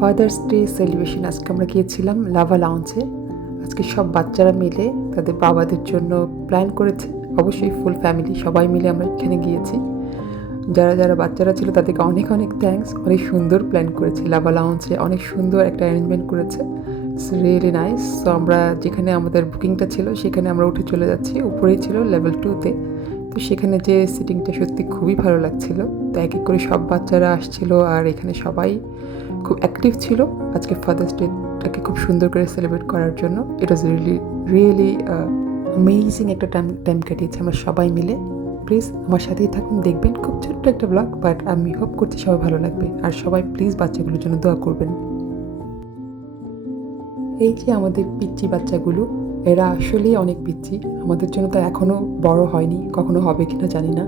Father's day celebration আজকে আমরা গিয়েছিলাম লাভা লাউঞ্জে। আজকে সব বাচ্চারা মিলে তাদের বাবাদের জন্য প্ল্যান করেছে, অবশ্যই ফুল ফ্যামিলি সবাই মিলে আমরা এখানে গিয়েছি। যারা যারা বাচ্চারা ছিল তাদেরকে অনেক অনেক থ্যাঙ্কস। অনেক সুন্দর প্ল্যান করেছে লাভা লাউঞ্জে, অনেক সুন্দর একটা অ্যারেঞ্জমেন্ট করেছে, ইটস রিয়েলি নাইস। সো আমরা যেখানে আমাদের বুকিংটা ছিল সেখানে আমরা উঠে চলে যাচ্ছি, উপরেই ছিল লেভেল 2-তে। তো সেখানে যে সিটিংটা সত্যি খুবই ভালো লাগছিল। তো এক এক করে সব বাচ্চারা আসছিল আর এখানে সবাই খুব অ্যাক্টিভ ছিল আজকে ফাদার্স ডেটাকে খুব সুন্দর করে সেলিব্রেট করার জন্য। ইট ওয়াজ রিয়েলি অ্যামেজিং একটা টাইম কাটিয়েছি আমরা সবাই মিলে। প্লিজ আমার সাথেই থাকুন, দেখবেন খুব ছোট্ট একটা ব্লগ, বাট আমি হোপ করছি সবাই ভালো লাগবে। আর সবাই প্লিজ বাচ্চাগুলোর জন্য দোয়া করবেন। এই যে আমাদের পিচ্চি বাচ্চাগুলো, এরা আসলেই অনেক পিচ্চি। আমাদের জন্য তো এখনও বড় হয়নি, কখনো হবে কিনা জানি না।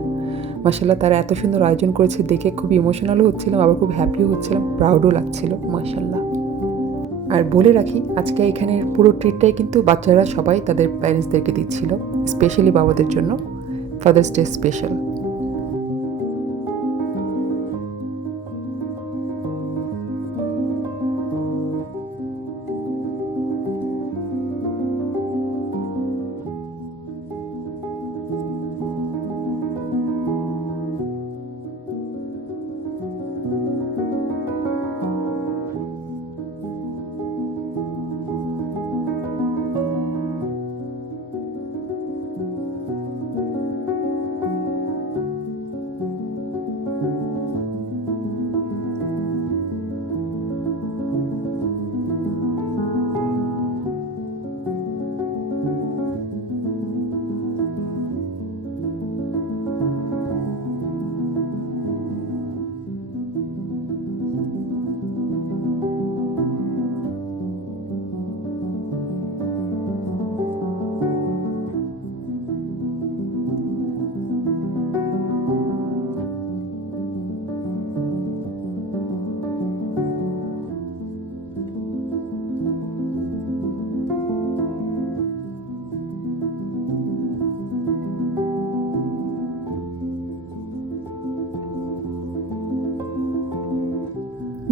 মাশাআল্লাহ, তারা এত সুন্দর আয়োজন করেছে দেখে খুব ইমোশনালও হচ্ছিলাম, আবার খুব হ্যাপিও হচ্ছিলাম, প্রাউডও লাগছিল মাশাআল্লাহ। আর বলে রাখি, আজকে এখানের পুরো ট্রিটটাই কিন্তু বাচ্চারা সবাই তাদের প্যারেন্টসদেরকে দিচ্ছিল, স্পেশালি বাবাদের জন্য ফাদার্স ডে স্পেশাল।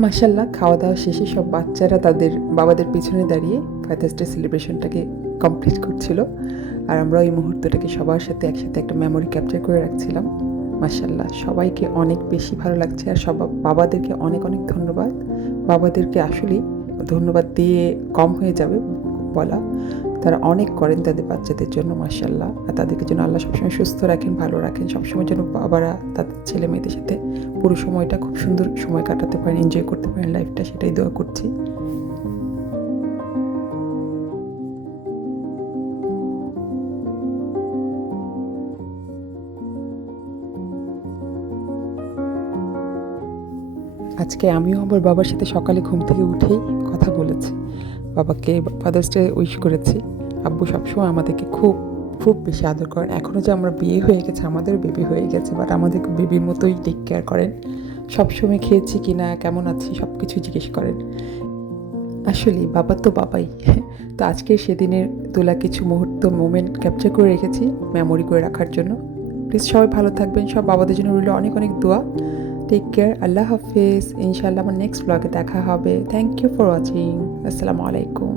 মাশাআল্লাহ, খাওয়া দাওয়া শেষে সব বাচ্চারা তাদের বাবাদের পিছনে দাঁড়িয়ে ফাদার্স ডে সেলিব্রেশনটাকে কমপ্লিট করছিল। আর আমরা ওই মুহূর্তটাকে সবার সাথে একসাথে একটা মেমোরি ক্যাপচার করে রাখছিলাম। মাশাআল্লাহ, সবাইকে অনেক বেশি ভালো লাগছে। আর সব বাবাদেরকে অনেক অনেক ধন্যবাদ। বাবাদেরকে আসলেই ধন্যবাদ দিয়ে কম হয়ে যাবে বলা। তারা অনেক করেন তাদের বাচ্চাদের জন্য মাশাআল্লাহ। আর তাদেরকে যেন আল্লাহ সবসময় সুস্থ রাখেন, ভালো রাখেন। সবসময় যেন বাবারা তাদের ছেলে মেয়েদের সাথে পুরো সময়টা খুব সুন্দর সময় কাটাতে পারেন, এনজয় করতে পারেন লাইফটা, সেটাই দোয়া করছি। আজকে আমিও আমার বাবার সাথে সকালে ঘুম থেকে উঠেই কথা বলেছি, বাবাকে ফাদার্স ডে উইশ করেছি। আব্বু সবসময় আমাদেরকে খুব খুব বেশি আদর করেন। এখনও যে আমরা বিয়ে হয়ে গেছে, আমাদেরও বেবি হয়ে গেছে, বাট আমাদেরকে বেবির মতোই টেক কেয়ার করেন। সবসময় খেয়েছি কি না, কেমন আছি, সব কিছু জিজ্ঞেস করেন। আসলে বাবা তো বাবাই। তো আজকে সেদিনের তোলা কিছু মোমেন্ট ক্যাপচার করে রেখেছি মেমোরি করে রাখার জন্য। প্লিজ সবাই ভালো থাকবেন, সব বাবাদের জন্য রইল অনেক অনেক দোয়া। টেক কেয়ার, আল্লাহ হাফেজ। ইনশাআল্লাহ আমার নেক্সট ব্লগে দেখা হবে। Thank you for watching. আসসালামু আলাইকুম।